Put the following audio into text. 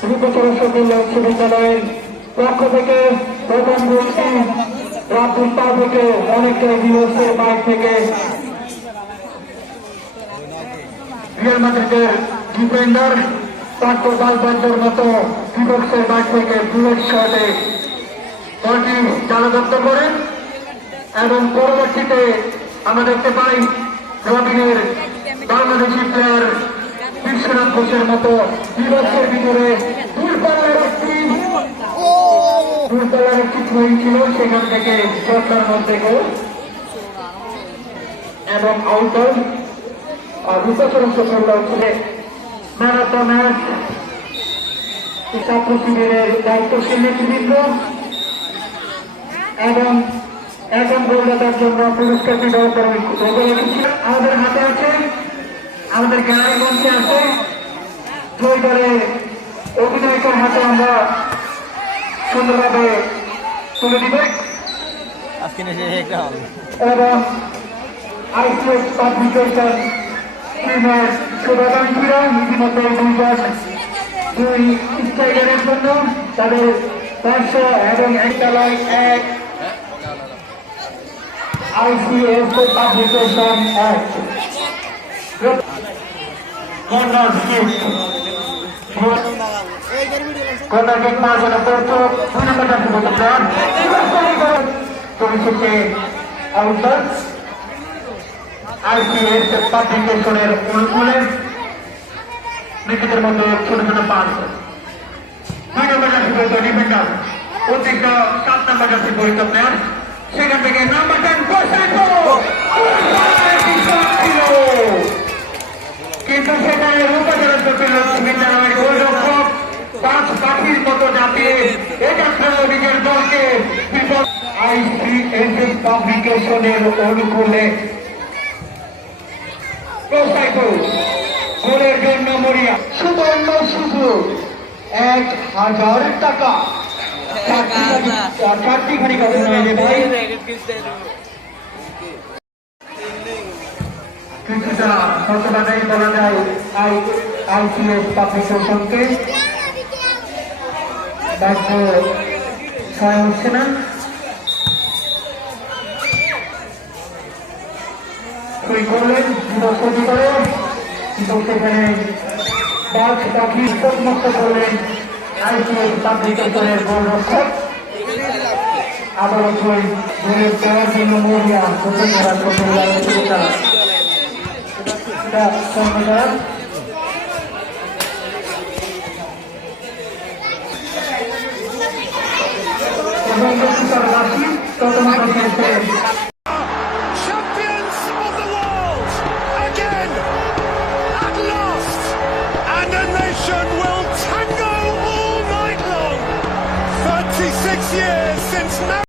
রূপচরণ শকুল্লা উচ্চ পক্ষ থেকে প্রধান মন্ত্রী রাব্দুল তাবুকে অনেকটা দিবসের বাইক থেকে রিয়াল মাদ্রিদের ডিফেন্ডার বালবান্ডের মতো দিবসের বাইক থেকে বুলেট শটে দলটি জানাদত্ত করেন এবং পরবর্তীতে আমরা দেখতে পাই রবিনের বাংলাদেশি প্লেয়ার বিশ্বনাথ ঘোষের মতো দিবসের ভিতরে দূরপাল্লার একটি একটি থ্রোয়িং ছিল, সেখান থেকে চট্টার মধ্যে গোল এবং আউটার হচ্ছে ম্যান অফ ছাত্র শিবিরের দায়িত্বশীল নেতৃবৃন্দ এবং গোলদাতার জন্য পুরস্কারটি দেওয়া করা আমাদের হাতে আছে আমাদের মঞ্চে আছে। জয় দলের অধিনায়কের হাতে আমরা সুন্দরভাবে তুলে দিবে। এবং আইসিএস পাবলিকেশন টিমের শুভাকাঙ্ক্ষীরা ইতিমধ্যে দুইজন দুই স্ট্রাইকারের জন্য তাদের পাঁচশো এবং একতলায় এক। ICS publication act corner kick মার জন্য পড়তো দুই নম্বর জাতীয় বলতে প্লেয়ার পরিশেষে আউটডোর আইসিএস পাবলিকেশনের অনুকূলে নিজেদের মধ্যে ছোট ছোট পাঁচ দুই নম্বর জাতীয় বলতো ডিফেন্ডার অতিরিক্ত সাত নম্বর জাতীয় বলতো প্লেয়ার সেখান থেকে নাম্বার টেন গোসাইকো কিন্তু সেখানে রূপান্তরণ গোলরক্ষক পাঁচ পাখির মতো জাতিয়ে একাত্র নিজের দলকে আইসিএসএস পাবলিকেশনের অনুকূলে গোলের জন্য মরিয়া সুবর্ণ সুযোগ এক হাজার টাকা চারটি খানি কথা ভাই সততাটাই বলা যায়। আই আইসিএস পাবলিকেশনকে বাধ্য ছয় হচ্ছে না। তুই করলেন দিবসটি করে। কিন্তু সেখানে বাঘ, পাখি উন্মুক্ত করলেন। আইসিএস পাবলিকেশনের গোলরক্ষক আবারও তুই গোলের দেওয়ার জন্য প্রথম About Summerville. Champions of the world again at last, and a nation will tango all night long. 36 years since.